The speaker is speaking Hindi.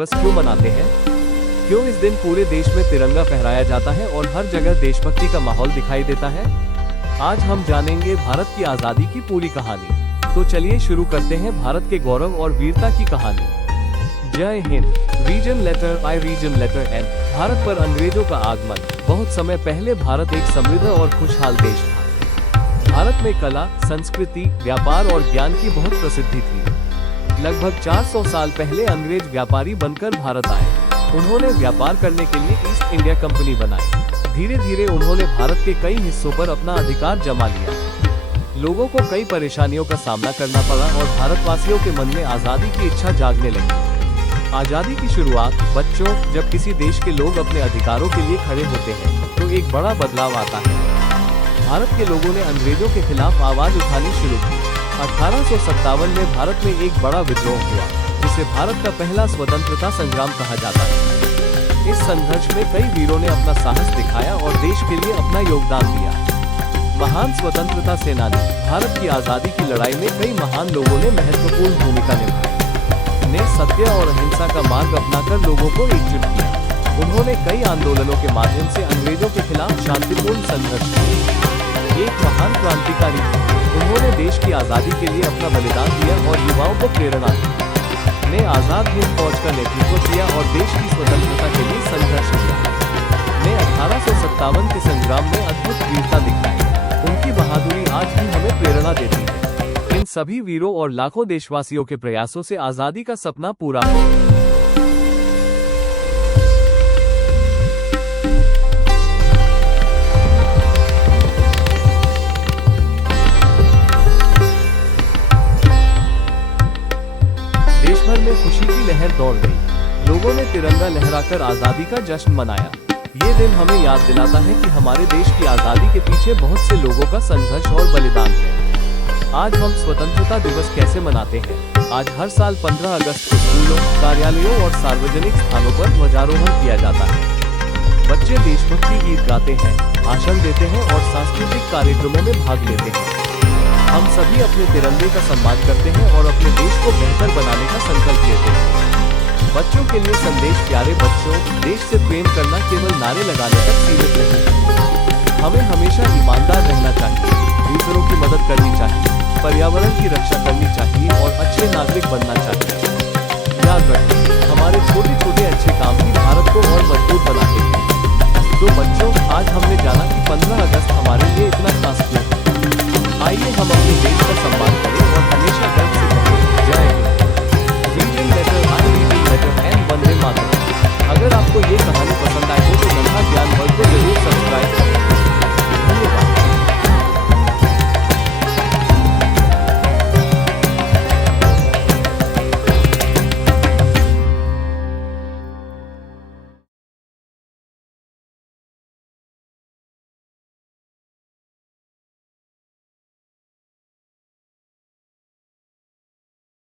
दिवस क्यों मनाते हैं? क्यों इस दिन पूरे देश में तिरंगा फहराया जाता है और हर जगह देशभक्ति का माहौल दिखाई देता है? आज हम जानेंगे भारत की आजादी की पूरी कहानी। तो चलिए शुरू करते हैं भारत के गौरव और वीरता की कहानी। जय हिंद। रीजन लेटर आई, रीजन लेटर एन। भारत पर अंग्रेजों का आगमन। बहुत समय पहले भारत एक समृद्ध और खुशहाल देश था। भारत में कला, संस्कृति, व्यापार और ज्ञान की बहुत प्रसिद्धि थी। लगभग 400 साल पहले अंग्रेज व्यापारी बनकर भारत आए। उन्होंने व्यापार करने के लिए ईस्ट इंडिया कंपनी बनाई। धीरे धीरे उन्होंने भारत के कई हिस्सों पर अपना अधिकार जमा लिया। लोगों को कई परेशानियों का सामना करना पड़ा और भारतवासियों के मन में आजादी की इच्छा जागने लगी। आजादी की शुरुआत। बच्चों, जब किसी देश के लोग अपने अधिकारों के लिए खड़े होते हैं तो एक बड़ा बदलाव आता है। भारत के लोगों ने अंग्रेजों के खिलाफ आवाज उठानी शुरू की। 1857 में भारत में एक बड़ा विद्रोह हुआ, जिसे भारत का पहला स्वतंत्रता संग्राम कहा जाता है। इस संघर्ष में कई वीरों ने अपना साहस दिखाया और देश के लिए अपना योगदान दिया। महान स्वतंत्रता सेनानी। भारत की आजादी की लड़ाई में कई महान लोगों ने महत्वपूर्ण भूमिका निभाई। ने सत्य और अहिंसा का मार्ग अपनाकर लोगों को एकजुट किया। उन्होंने कई आंदोलनों के माध्यम से अंग्रेजों के खिलाफ शांतिपूर्ण संघर्ष किया। एक महान क्रांतिकारी। उन्होंने देश की आजादी के लिए अपना बलिदान दिया और युवाओं को प्रेरणा दी। ने आजाद हिंद फौज का नेतृत्व किया और देश की स्वतंत्रता के लिए संघर्ष किया। ने 1857 के संग्राम में अद्भुत वीरता दिखाई। उनकी बहादुरी आज भी हमें प्रेरणा देती है। इन सभी वीरों और लाखों देशवासियों के प्रयासों से आजादी का सपना पूरा हुआ। देश भर में खुशी की लहर दौड़ गई। लोगों ने तिरंगा लहराकर आजादी का जश्न मनाया। ये दिन हमें याद दिलाता है कि हमारे देश की आजादी के पीछे बहुत से लोगों का संघर्ष और बलिदान है। आज हम स्वतंत्रता दिवस कैसे मनाते हैं? आज हर साल 15 अगस्त को स्कूलों, कार्यालयों और सार्वजनिक स्थानों पर ध्वजारोहण किया जाता है। बच्चे देशभक्ति गीत गाते हैं, भाषण देते हैं और सांस्कृतिक कार्यक्रमों में भाग लेते हैं। हम सभी अपने तिरंगे का सम्मान करते हैं और अपने देश को बेहतर बनाने का संकल्प लेते हैं। बच्चों के लिए संदेश। प्यारे बच्चों, देश से प्रेम करना केवल नारे लगाने तक सीमित नहीं है। हमें हमेशा ईमानदार रहना चाहिए, दूसरों की मदद करनी चाहिए, पर्यावरण की रक्षा करनी चाहिए और अच्छे नागरिक बनना चाहिए। याद रखें, हमारे छोटे छोटे अच्छे काम ही भारत को और मजबूत बनाते हैं। तो बच्चों, आज हमने जाना कि 15 अगस्त